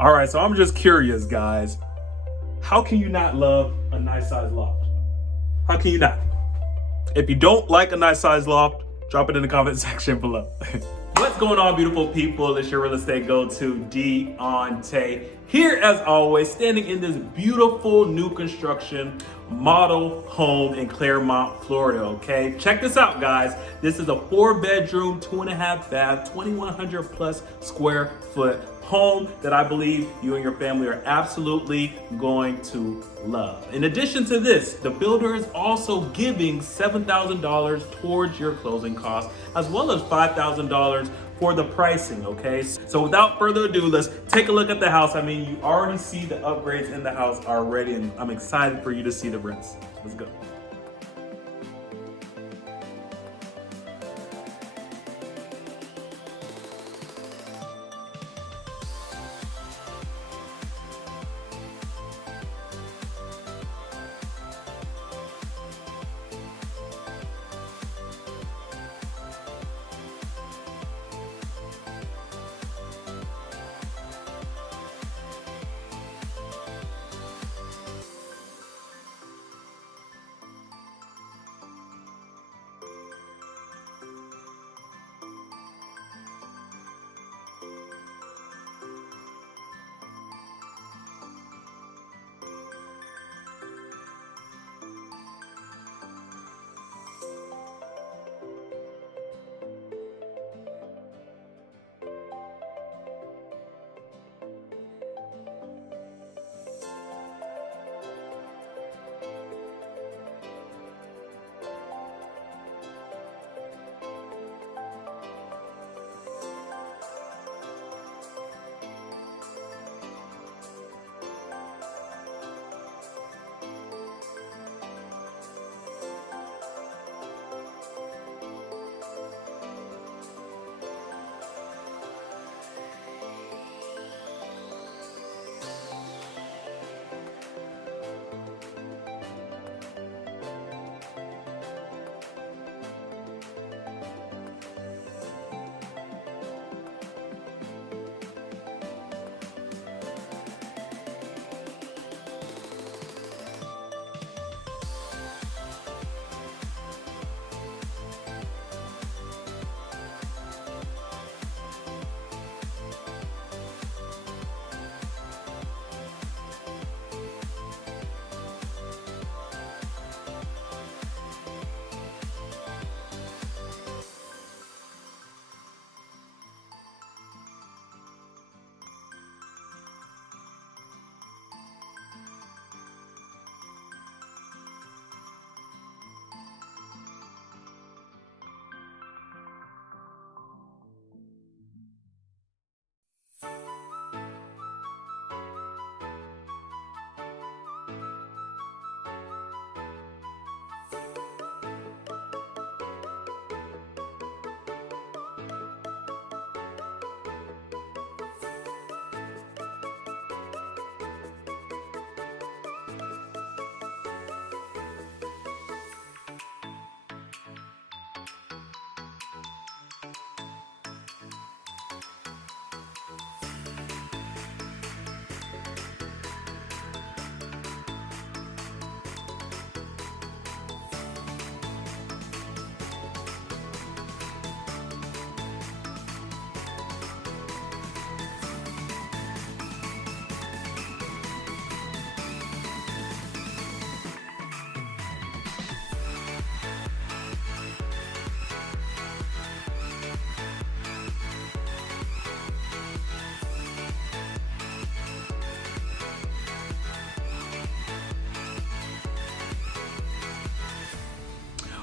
All right, so I'm just curious, guys. How can you not love a nice size loft? How can you not? If you don't like a nice size loft, drop it in the comment section below. What's going on, beautiful people? It's your real estate go-to, Diante. Here, as always, standing in this beautiful new construction model home in Clermont, Florida, okay? Check this out, guys. This is a 4-bedroom, 2.5 bath, 2,100 plus square foot home that I believe you and your family are absolutely going to love. In addition to this, the builder is also giving $7,000 towards your closing costs, as well as $5,000 for the pricing, okay? So without further ado, let's take a look at the house. I mean, you already see the upgrades in the house already, and I'm excited for you to see the rents. Let's go.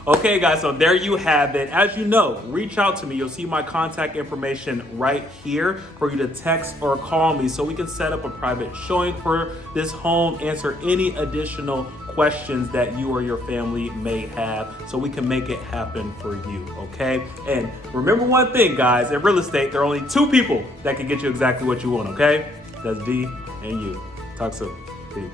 Okay, guys, so there you have it. As you know, reach out to me. You'll see my contact information right here for you to text or call me so we can set up a private showing for this home, answer any additional questions that you or your family may have so we can make it happen for you, okay? And remember one thing, guys, in real estate, there are only two people that can get you exactly what you want, okay? That's D and you. Talk soon. Peace.